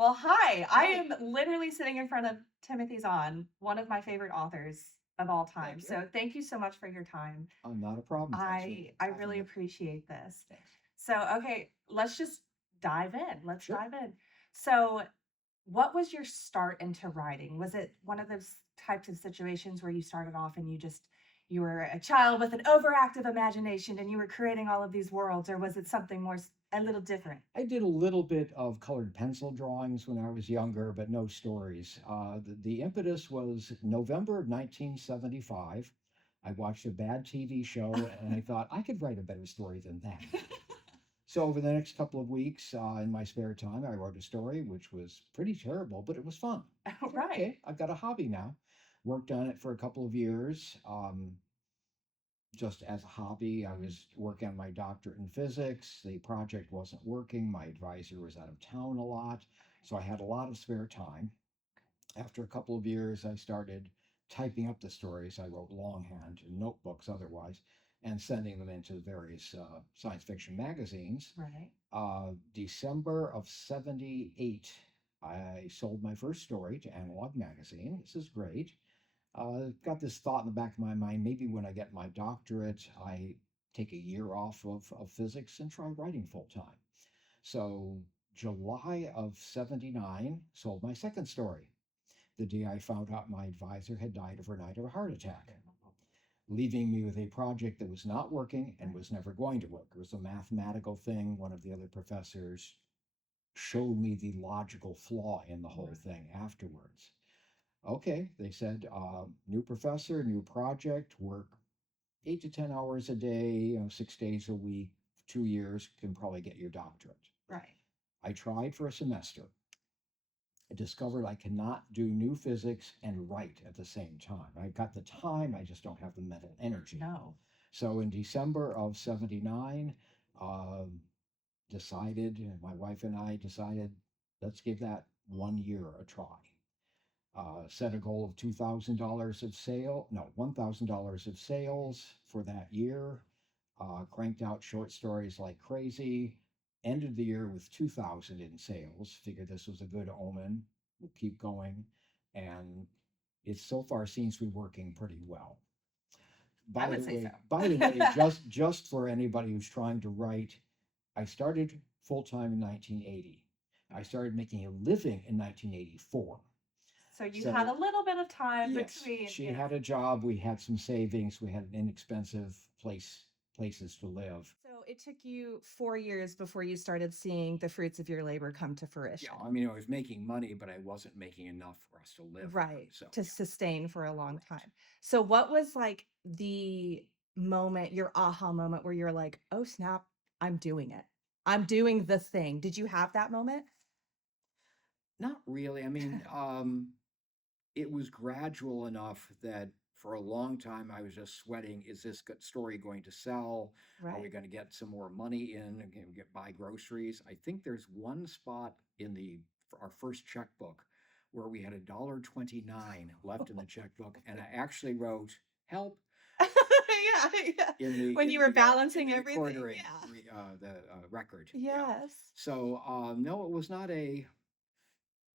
Well, hi. I Hi. am literally sitting in front of Timothy Zahn, one of my favorite authors of all time. Thank you. So thank you so much for your time. Not a problem. Thanks for I having really me. appreciate this. Thanks. So okay, let's just dive in. Let's Sure. dive in. So what was your start into writing? Was it one of those types of situations where you started off and you were a child with an overactive imagination and you were creating all of these worlds, or was it something a little different? I did a little bit of colored pencil drawings when I was younger, but no stories. The impetus was November of 1975. I watched a bad TV show and I thought I could write a better story than that. So over the next couple of weeks, in my spare time, I wrote a story which was pretty terrible, but it was fun. So, Right. okay, I've got a hobby now. Worked on it for a couple of years. Just as a hobby. I was working on my doctorate in physics. The project wasn't working. My advisor was out of town a lot. So I had a lot of spare time. After a couple of years, I started typing up the stories. I wrote longhand in notebooks otherwise and sending them into various science fiction magazines. Right. December of 78, I sold my first story to Analog Magazine. This is great. Got this thought in the back of my mind, maybe when I get my doctorate, I take a year off of physics and try writing full time. So, July of 79, sold my second story. The day I found out my advisor had died overnight of a heart attack, leaving me with a project that was not working and was never going to work. It was a mathematical thing. One of the other professors showed me the logical flaw in the whole thing afterwards. Okay, they said, new professor, new project, work 8 to 10 hours a day, 6 days a week, 2 years, can probably get your doctorate. Right. I tried for a semester. I discovered I cannot do new physics and write at the same time. I've got the time, I just don't have the mental energy. No. So in December of 79, my wife and I decided, let's give that 1 year a try. Set a goal of $2,000 of sale, no, $1,000 of sales for that year. Cranked out short stories like crazy. Ended the year with 2,000 in sales. Figured this was a good omen. We'll keep going, and it so far seems to be working pretty well. I By would the say way, so. by the way, just for anybody who's trying to write, I started full time in 1980. I started making a living in 1984. So you had a So little bit of time yes, between, she had a job. We had some savings. We had an inexpensive places to live. So it took you 4 years before you started seeing the fruits of your labor come to Yeah, fruition. I mean, I was making money, but I wasn't making enough for us to live on. Right. So To yeah, sustain for a long correct. time. So what was like the moment, your aha moment where you're like, oh snap, I'm doing it. I'm doing the thing. Did you have that moment? Not really. I mean, it was gradual enough that for a long time I was just sweating. Is this story going to sell? Are we Right. going to get some more money in and get buy groceries? I think there's one spot in the for our first checkbook where we had $1.29 left in the checkbook, and I actually wrote "help" Yeah, yeah. in the When you were in balancing the everything. recording Yeah. record. Yeah. Yes. So no, it was not a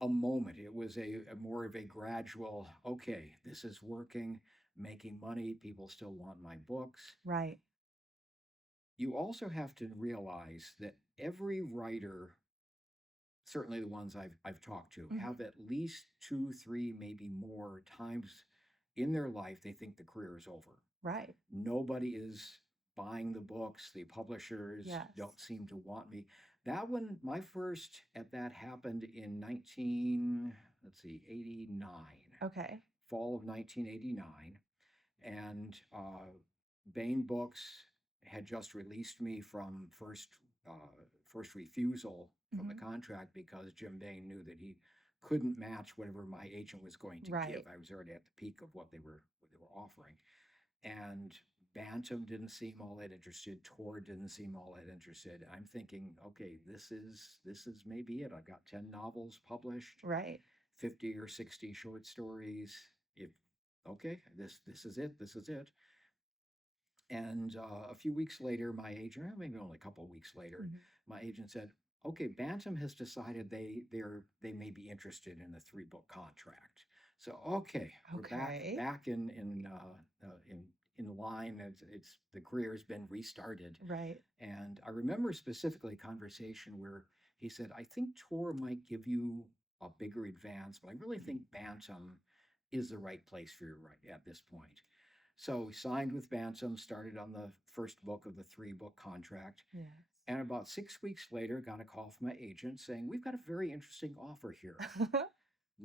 moment. It was a more of a gradual, okay, this is working, making money. People still want my books. Right. You also have to realize that every writer, certainly the ones I've talked to, Mhm. have at least two, three, maybe more times in their life they think the career is over. Right. Nobody is buying the books. The publishers Yes. don't seem to want me. That one, my first at that happened in 19, let's see, 89, Okay. fall of 1989. And Bain Books had just released me from first refusal from the Mhm. contract because Jim Bain knew that he couldn't match whatever my agent was going to give. Right. I was already at the peak of what they were offering, and Bantam didn't seem all that interested. Tor didn't seem all that interested. I'm thinking, okay, this is maybe it. I've got 10 novels published, Right. 50 or 60 short stories. If okay, this is it. This is it. And a few weeks later, my agent, maybe only a couple of weeks later, Mhm. my agent said, okay, Bantam has decided they may be interested in a 3-book contract. So okay, we're Okay. back in line. It's the career has been restarted. Right. And I remember specifically a conversation where he said, I think Tor might give you a bigger advance, but I really think Bantam is the right place for you right at this point. So signed with Bantam, started on the first book of the 3-book contract. Yes. And about 6 weeks later, got a call from my agent saying, we've got a very interesting offer here.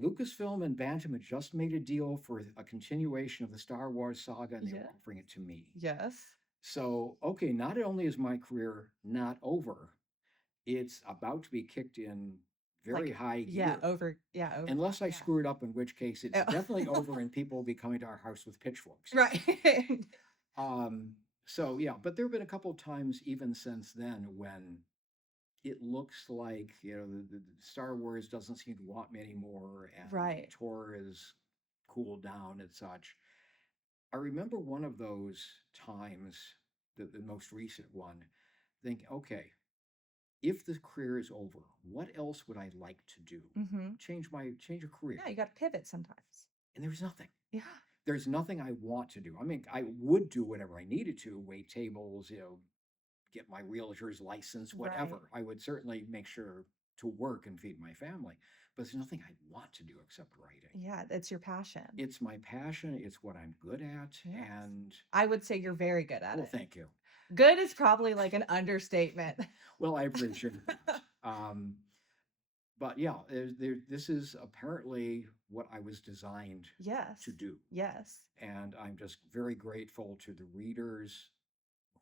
Lucasfilm and Bantam had just made a deal for a continuation of the Star Wars saga, and they were Yeah. offering it to me. Yes. So, okay, not only is my career not over, it's about to be kicked in very Like, high yeah, gear. over Unless that, I yeah. screw it up, in which case it's Oh. definitely over and people will be coming to our house with pitchforks. Right. So yeah, but there have been a couple of times even since then when it looks like, the Star Wars doesn't seem to want me anymore, and Right. Tor is cooled down and such. I remember one of those times, the most recent one, think, okay, if the career is over, what else would I like to do? Mm-hmm. Change a career. Yeah, you got to pivot sometimes. And there's nothing. Yeah. There's nothing I want to do. I mean, I would do whatever I needed to, wait tables, get my realtor's license, whatever. Right. I would certainly make sure to work and feed my family. But there's nothing I want to do except writing. Yeah, it's your passion. It's my passion. It's what I'm good at. Yes. And I would say you're very good at well, it. thank you. Good is probably like an understatement. Well, I appreciate that. But yeah, this is apparently what I was designed Yes. to do. Yes. And I'm just very grateful to the readers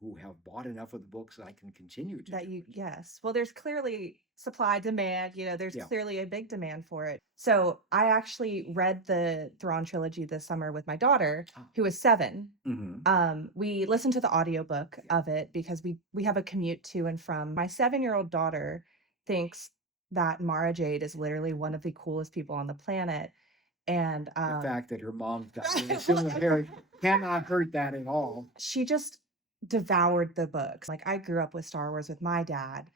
who have bought enough of the books that I can continue to That do you, it. yes. Well, there's clearly supply demand, there's Yeah. clearly a big demand for it. So I actually read the Thrawn trilogy this summer with my daughter, who is 7. We listened to the audiobook of it because we have a commute to and from. My 7-year-old daughter thinks that Mara Jade is literally one of the coolest people on the planet. And The fact that your mom's got assume Harry cannot hurt that at all. she just devoured the books. Like, I grew up with Star Wars with my dad,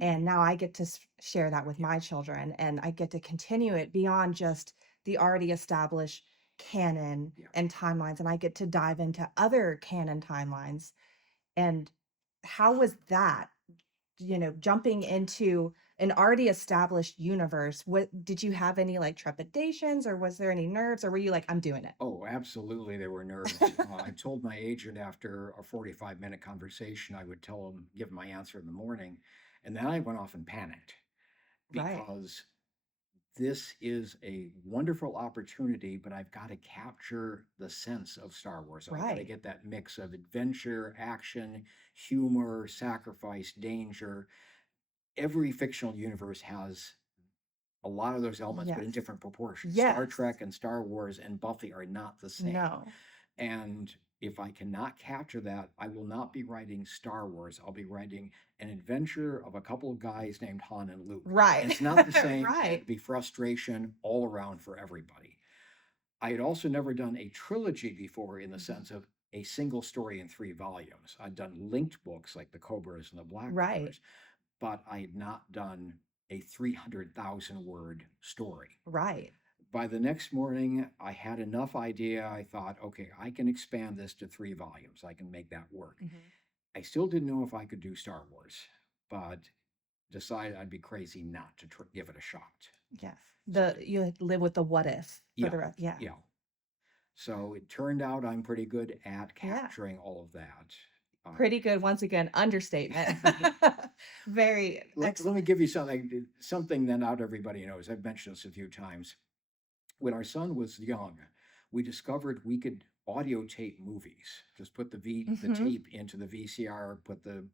and now I get to share that with my children, and I get to continue it beyond just the already established canon and timelines, and I get to dive into other canon timelines. And how was that, jumping into an already established universe? What did you have any like trepidations, or was there any nerves, or were you like, I'm doing it? Oh, absolutely, there were nerves. I told my agent after a 45-minute conversation, I would tell him, give him my answer in the morning, and then I went off and panicked Right. because this is a wonderful opportunity, but I've got to capture the sense of Star Wars. I've got to Right. get that mix of adventure, action, humor, sacrifice, danger. Every fictional universe has a lot of those elements, but in Yes. different proportions. Star Yes. Trek and Star Wars and Buffy are not the same. No. And if I cannot capture that, I will not be writing Star Wars. I'll be writing an adventure of a couple of guys named Han and Luke. Right. And it's not the same. Right. It'd be frustration all around for everybody. I had also never done a trilogy before in the sense of a single story in 3 volumes. I'd done linked books like the Cobras and the Black Cobras, but I had not done a 300,000 word story. Right. By the next morning, I had enough idea. I thought, okay, I can expand this to 3 volumes. I can make that work. I still didn't know if I could do Star Wars, but decided I'd be crazy not to give it a shot. Yes. You live with the what if for the rest. Yeah. So it turned out I'm pretty good at capturing all of that. Pretty good, once again, understatement. Very. Let me give you something that not everybody knows. I've mentioned this a few times. When our son was young, we discovered we could audio tape movies. Just put the tape into the VCR, put the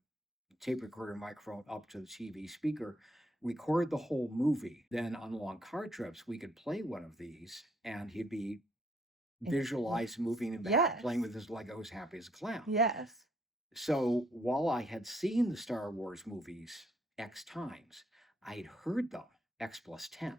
tape recorder microphone up to the TV speaker, record the whole movie. Then on long car trips, we could play one of these, and he'd be visualized moving and back, playing with his Legos, happy as a clown. Yes. So while I had seen the Star Wars movies X times, I had heard them X plus 10.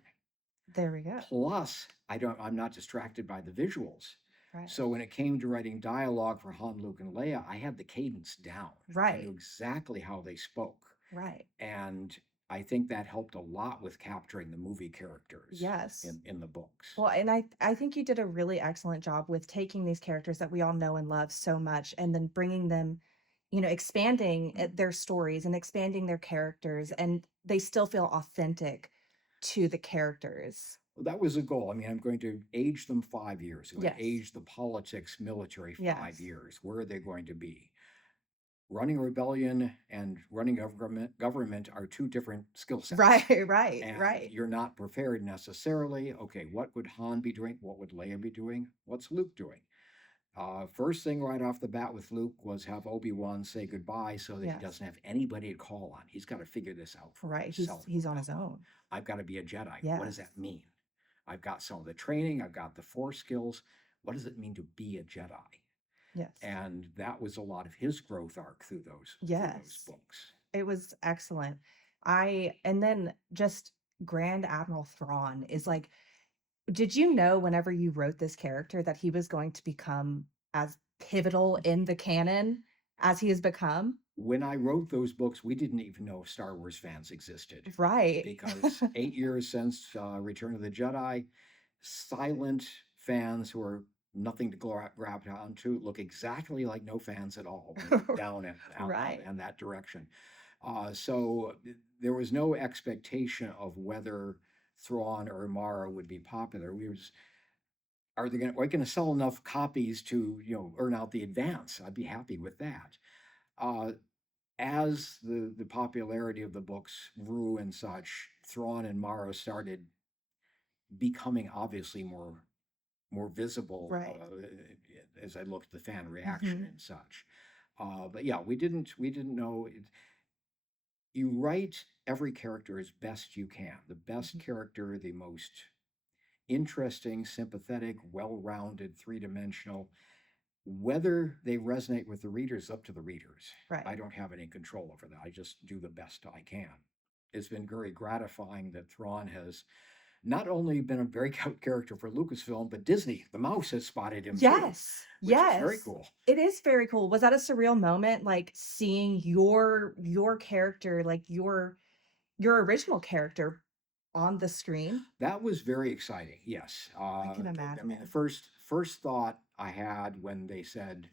There we go. Plus, I'm not distracted by the visuals. Right. So when it came to writing dialogue for Han, Luke, and Leia, I had the cadence down. Right. I knew exactly how they spoke. Right. And I think that helped a lot with capturing the movie characters Yes. in the books. Well, and I think you did a really excellent job with taking these characters that we all know and love so much and then bringing them, expanding their stories and expanding their characters, Yeah. and they still feel authentic to the characters. Well, that was a goal. I mean, I'm going to age them 5 years. I'm going to Yes. age the politics, military 5 years. Yes. Where are they going to be? Running a rebellion and running government are two different skill sets. Right, right, And right. you're not prepared necessarily. Okay, what would Han be doing? What would Leia be doing? What's Luke doing? First thing right off the bat with Luke was have Obi-Wan say goodbye so that he Yes. doesn't have anybody to call on. He's got to figure this out for Right. He's himself. he's on his own. I've got to be a Jedi. What does Yes. that mean? I've got some of the training, I've got the Force skills. What does it mean to be a Jedi? Yes. And that was a lot of his growth arc through those Yes. books. It was excellent. And then just Grand Admiral Thrawn is like, did you know whenever you wrote this character that he was going to become as pivotal in the canon as he has become? When I wrote those books, we didn't even know Star Wars fans existed. Right. Because 8 years since Return of the Jedi, silent fans who are nothing to grab onto look exactly like no fans at all down Right. in that direction. So there was no expectation of whether Thrawn or Mara would be popular. Are we going to sell enough copies to earn out the advance? I'd be happy with that. As the popularity of the books grew and such, Thrawn and Mara started becoming obviously more visible Right. as I looked at the fan reaction Mhm. and such. But yeah, we didn't know. You write every character as best you can. The best Mhm. character, the most interesting, sympathetic, well-rounded, three-dimensional. Whether they resonate with the readers is up to the readers. Right. I don't have any control over that. I just do the best I can. It's been very gratifying that Thrawn has not only been a very good character for Lucasfilm, but Disney, the mouse, has spotted him too, Yes. which is very Yes. cool. It is very cool. Was that a surreal moment, like seeing your character, like your original character on the screen? That was very exciting. Yes. I can I mean, the imagine. first thought I had when they said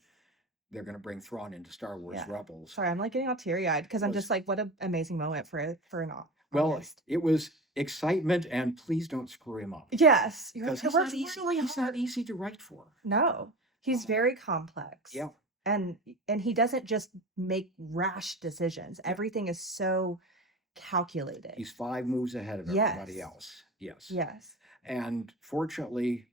they're going to bring Thrawn into Star Wars Yeah. Rebels Sorry, I'm like getting all teary-eyed because I'm was, just like, what an amazing moment for an well, artist. it was excitement and please don't screw him up. Yes. You're Because like, it works really he's not hard. easy to write for. No. He's very complex. Yeah. And he doesn't just make rash decisions. Yeah. Everything is so calculated. He's 5 moves ahead of everybody Yes. else. Yes. Yes. And fortunately,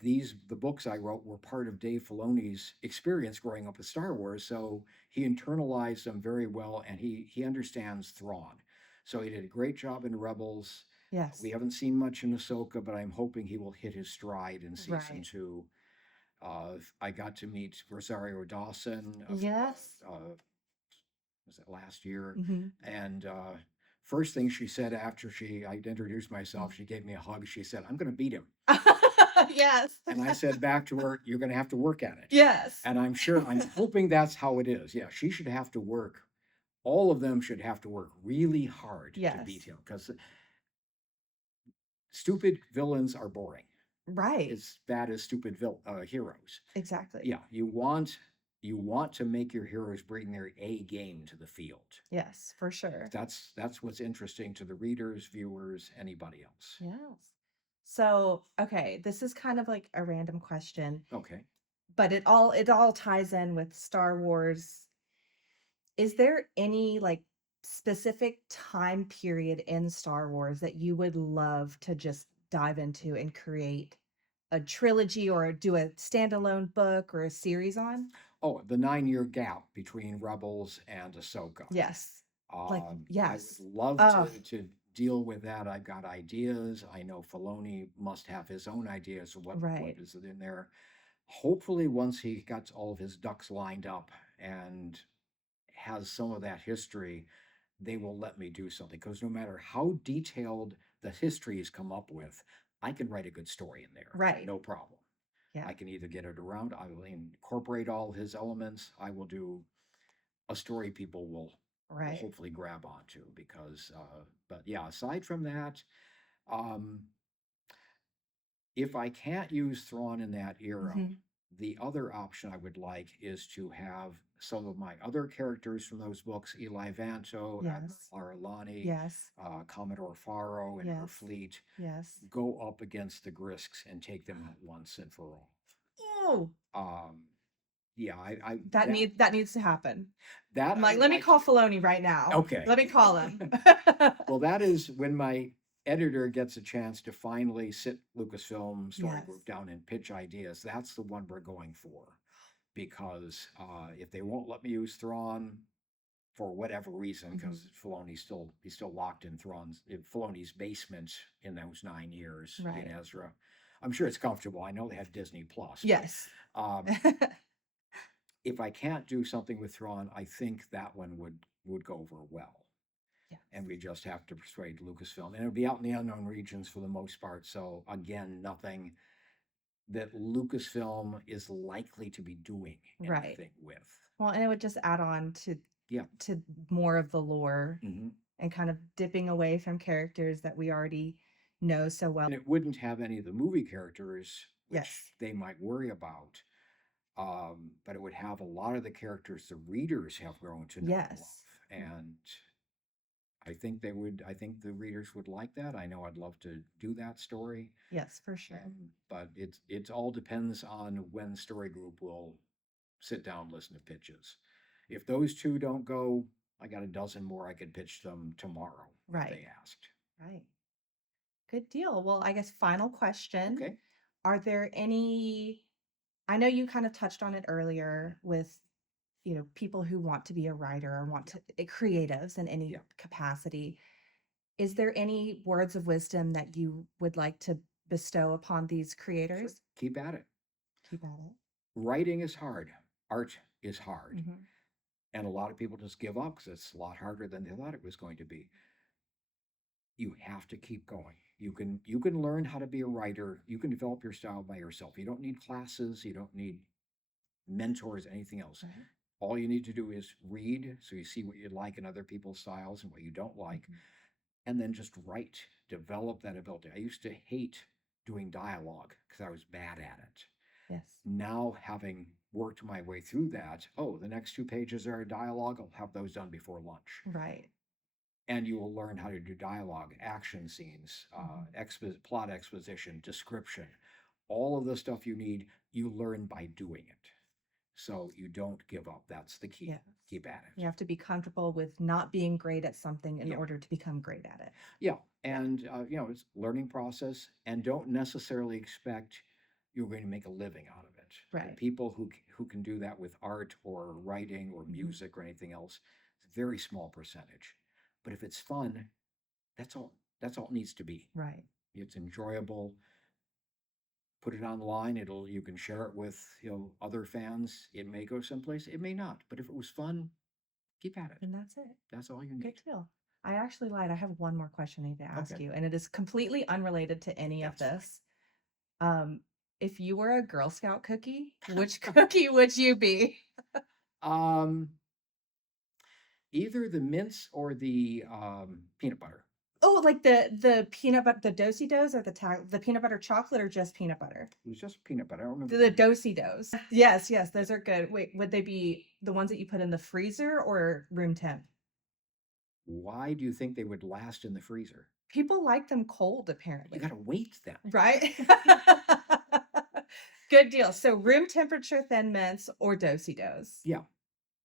the books I wrote were part of Dave Filoni's experience growing up with Star Wars, so he internalized them very well, and he understands Thrawn. So he did a great job in Rebels. Yes. We haven't seen much in Ahsoka, but I'm hoping he will hit his stride in season Right. 2. I got to meet Rosario Dawson. Yes. Was it last year? Mhm. And first thing she said after I introduced myself, she gave me a hug. She said, "I'm going to beat him." Yes. And I said back to her, "You're going to have to work at it." Yes. And I'm hoping that's how it is. Yeah, she should have to work. All of them should have to work really hard to Yes. beat him because stupid villains are boring. Right. As bad as stupid heroes. Exactly. Yeah, you want to make your heroes bring their A game to the field. Yes, for sure. That's what's interesting to the readers, viewers, anybody else. Yes. So, okay, this is kind of like a random question, Okay. but it all ties in with Star Wars. Is there any like specific time period in Star Wars that you would love to just dive into and create a trilogy or do a standalone book or a series on? Oh, the 9-year gap between Rebels and Ahsoka. Yes. Like, yes. I would love Oh, to deal with that. I've got ideas. I know Filoni must have his own ideas of what right. is in there. Hopefully, once he got all of his ducks lined up and has some of that history, they will let me do something. Because no matter how detailed the history is come up with, I can write a good story in there. Right. No problem. Yeah. I can either get it around, I will incorporate all his elements, I will do a story people will will Right. hopefully grab onto because, but yeah, aside from that, um, if I can't use Thrawn in that era, Hmm. the other option I would like is to have some of my other characters from those books, Eli Vanto, Admiral Yes. Aralani, Yes. Commodore Faro and her Yes. fleet, Yes. go up against the Grisks and take them out once and for all. Oh, Um, yeah, that needs to happen. that I'm I like, would let me like to call do. Filoni right now. Okay. Let me call him. Well, that is when my editor gets a chance to finally sit Lucasfilm Story Yes. Group down and pitch ideas. That's the one we're going for, because if they won't let me use Thrawn for whatever reason, because Filoni's he's still locked in Filoni's basement in those 9 years Right. in Ezra. I'm sure it's comfortable. I know they had Disney Plus. Yes. But, if I can't do something with Thrawn, I think that one would go over well. Yes. And we just have to persuade Lucasfilm, and it'll be out in the unknown regions for the most part. So again, nothing that Lucasfilm is likely to be doing Right. anything with. Well, and it would just add on to Yeah. to more of the lore Mhm. and kind of dipping away from characters that we already know so well. And it wouldn't have any of the movie characters, which Yes. they might worry about. But it would have a lot of the characters the readers have grown to know and love. Yes. And I think they would. I think the readers would like that. I know I'd love to do that story. Yes, for sure. But it all depends on when Story Group will sit down and listen to pitches. If those two don't go, I got a dozen more I could pitch them tomorrow if Right. they asked. Right. Good deal. Well, I guess final question. Okay. Are there any, I know you kind of touched on it earlier with, people who want to be a writer or want to creatives in any Yeah. capacity. Is there any words of wisdom that you would like to bestow upon these Sure. creators? Keep at it. Keep at it. Writing is hard. Art is hard. Mhm. And a lot of people just give up because it's a lot harder than they thought it was going to be. You have to keep going. You can learn how to be a writer. You can develop your style by yourself. You don't need classes. You don't need mentors, anything else. Right. All you need to do is read, so you see what you like in other people's styles and what you don't like, and then just write. Develop that ability. I used to hate doing dialogue because I was bad at it. Yes. Now, having worked my way through that, the next 2 pages are a dialogue. I'll have those done before lunch. Right. And you will learn how to do dialogue, action scenes, plot exposition, description. All of the stuff you need, you learn by doing it. So you don't give up. That's the key. Yeah. Keep at it. You have to be comfortable with not being great at something in Yeah. order to become great at it. Yeah. And, it's a learning process, and don't necessarily expect you're going to make a living out of it. The Right. people who can do that with art or writing or music or anything else, it's a very small percentage. But if it's fun, that's all it needs to be. Right. It's enjoyable. Put it online. You can share it with other fans. It may go someplace, it may not. But if it was fun, keep at it. And that's it. That's all you need. Good deal. I actually lied. I have one more question I need to ask Okay. you, and it is completely unrelated to any of That's this. If you were a Girl Scout cookie, which cookie would you be? Either the mince or the peanut butter. Oh, like the peanut butter, the do-si-dos, or the peanut butter chocolate, or just peanut butter? It was just peanut butter. I don't remember. The do-si-dos. Yes, yes, those are good. Wait, would they be the ones that you put in the freezer or room temp? Why do you think they would last in the freezer? People like them cold, You apparently. got to wait then. Right? Good deal. So room temperature Thin Mints or do-si-dos. Yeah.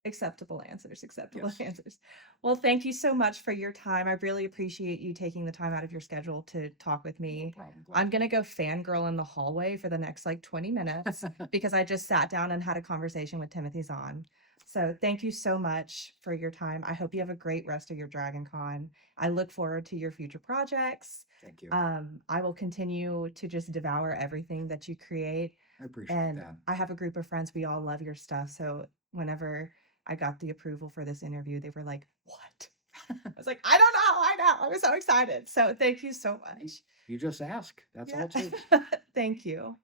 Acceptable answers. Acceptable Yes. answers. Well, thank you so much for your time. I really appreciate you taking the time out of your schedule to talk with No me. problem. I'm going to go fangirl in the hallway for the next 20 minutes because I just sat down and had a conversation with Timothy Zahn. So thank you so much for your time. I hope you have a great rest of your Dragon Con. I look forward to your future projects. Thank you. I will continue to just devour everything that you create. I appreciate And that. I have a group of friends. We all love your stuff. So whenever I got the approval for this interview, they were like, "What?" I was like, "I don't know. I know." I was so excited. So thank you so much. You just ask. That's all it Yeah. takes. Thank you.